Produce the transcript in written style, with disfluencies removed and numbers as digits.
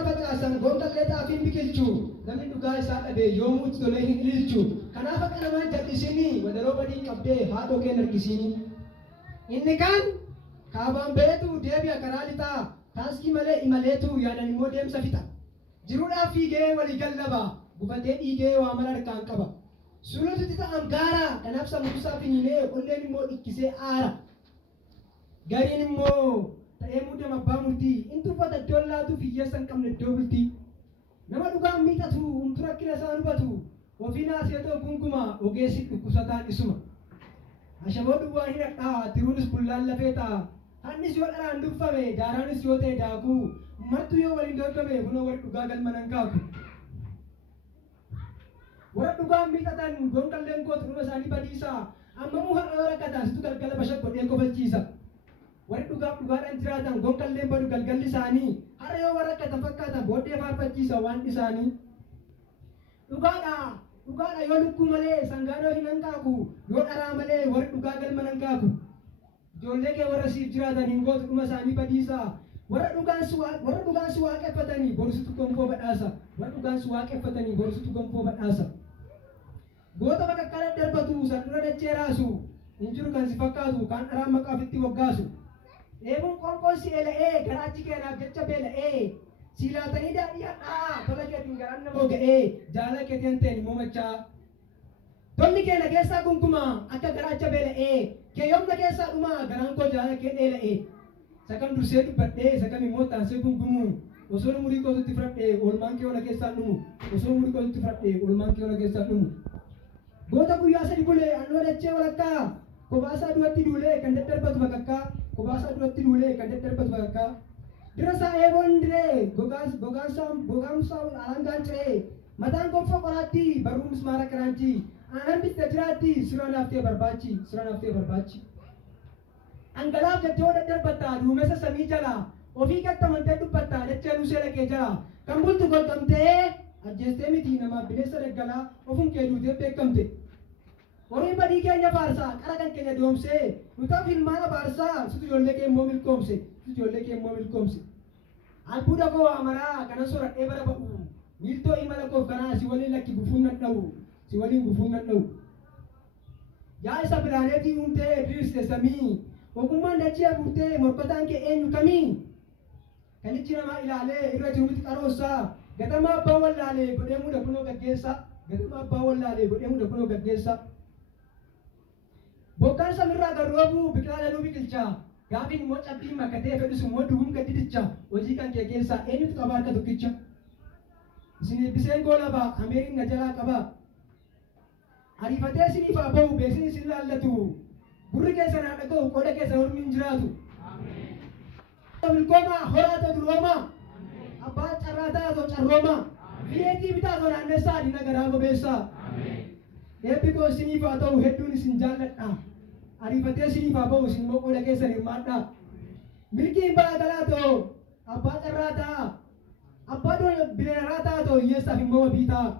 Buna facaasan gongallee xaafiin biqilchu namni dhugaa isaa dhabee yoomuu itti tolee hin ililchu. Kanaaf akka namaan jal'isinii wadaroo badii qabdee haadhoo kee harkisinii. Inni kaan kaabaan beetu deebi'a karaa lixaa taaskii malee imaleetu yaadan immoo deemsa fixa. Jiruudhaaf fiigee walii gallaba gufatee dhiigee waa mala harkaan qaba. Sululti ta'an gaara kanaaf sammuusaa finiinee qolleen immoo dhikkisee aara. Gariin immoo ta'ee muudama abbaa murtii inni uffata iddoo laatu fiyyeessa hin qabne iddoo bultii. Nama dhugaan miidhatu humtu rakkina isaa hubatu ofii naaseetoo gungumaa ogeessi dhukkubsataan isuma. Ashaboo duwwaa hin hadhaa tiruunis bullaan lafee ta'a. Hannis yoo dharaan duffame daaraanis yoo ta'e daakuu martu yoo waliin dorgame kunoo warri dhugaa galma nan kaaku. Warra dhugaan miidhatan gongalleen kootu dhuma isaanii badiisa. Ammamuu har'a yoo rakkataan situ galgala bashaqodhee kofalchiisa. Warri dhugaadhaan jiraatan gongalleen badu galgalli isaanii har'a yoo warra rakkatan fakkaatan booddee faarfachiisa waan isaanii. Dhugaadha yoo lukkuu malee sangaanoo hin hankaaku yoo dharaa malee warri dhugaa galma nan kaaku. Ijoollee kee warra siif jiraatan hin gootu dhuma isaanii badiisa. Warra dhugaan si waaqeffatanii borsitu gonfoo badhaasa. Warra dhugaan si waaqeffatanii borsitu gonfoo badhaasa. Goota bakka darbatu sandura dachee raasu hin jiru kan si fakkaatu kan dharaan maqaaf itti waggaasu. Eebuun qoonqoon si ela'ee garaachi keenaaf jecha beela'ee si laatanii daadhii hadhaa tola keetiin garaan namoo ga'ee jaalala keetiin ta'een immoo machaa. Tolli keenya keessaa gungumaa akka garaacha beela'ee keeyyomna keessaa dhumaa garaan koo jaalala kee dheela'ee. Sakam dursee dubbadhee sakam immoo taansee gungumuu osoo umurii kootutti fudhadhee oolmaan kee ona keessaa dhumu osoo umurii kootutti fudhadhee oolmaan kee ona keessaa dhumu. Goota guyyaa sadi bulee annoo dachee walakkaa kobaasaa duratti duulee kan daddarbatu bakakkaa kobaasaa duratti duulee kan daddarbatu bakakkaa. Dirasaa eeboon diree gogaansaa alangaan ciree mataan gonfoo qoraatti barruunis maara kiraanchi aanan bitta jiraatti siraan haftee barbaachi. Angalaaf jettee daddarbatta duumessa samii jala ofii kattamantee dubbatta dachee lusee dhaqee jala kan bultu golgamtee ajjeestee miti namaaf bineensa daggalaa ofum kee duutee beekamte. Horii badii keenya faarsaa qara kan keenya doomsee nutaaf ilmaan abaarsaa situ ijoollee kee immoo milkoomse. Albuuda koo amaraa kana soradhee bara ba'u miiltoo imala koof kanaa si waliin lakki gufuun nan dha'u. Yaa isa biraaneetii humtee diriirste samii ogummaan dachee abuurtee morkataan kee eenyu kamii. Kanichi namaa ilaalee irra jirutti qaroossaa gatamaa abbaa wallaalee godhee muda kunoo gaggeessa. Bokkaan samirraa garroobuu biqilaa laluu biqilchaa gaafiin immoo cabbiin makkatee fedhus immoo duwwuun gaddidicha hojii kan kee keessaa eenyutu qabaa akka tokkicha. Isin eebbiseen goolabaa ameeriin na jalaa qabaa. Ariifatee isiniif haa ba'u beeksisni isin laallatu gurri keessan haa dhaga'u qooda keessan hormiin jiraatu. Milkoomaa horaatoo duroomaa abbaa carraa taatoo carroomaa biyyeetii bitaatoo naannessaa dina garaa bobeessaa. Eebbi koo isiniif haa ta'u hedduun isin jaalladha. Ariifatee isiniif haa ba'u isin immoo qooda keessan hirmaadha. Milkiin baraataraa ta'u abbaa carraa ta'a abbaa bileenaraa taatoo hiyyeessaaf immoo wabii ta'a.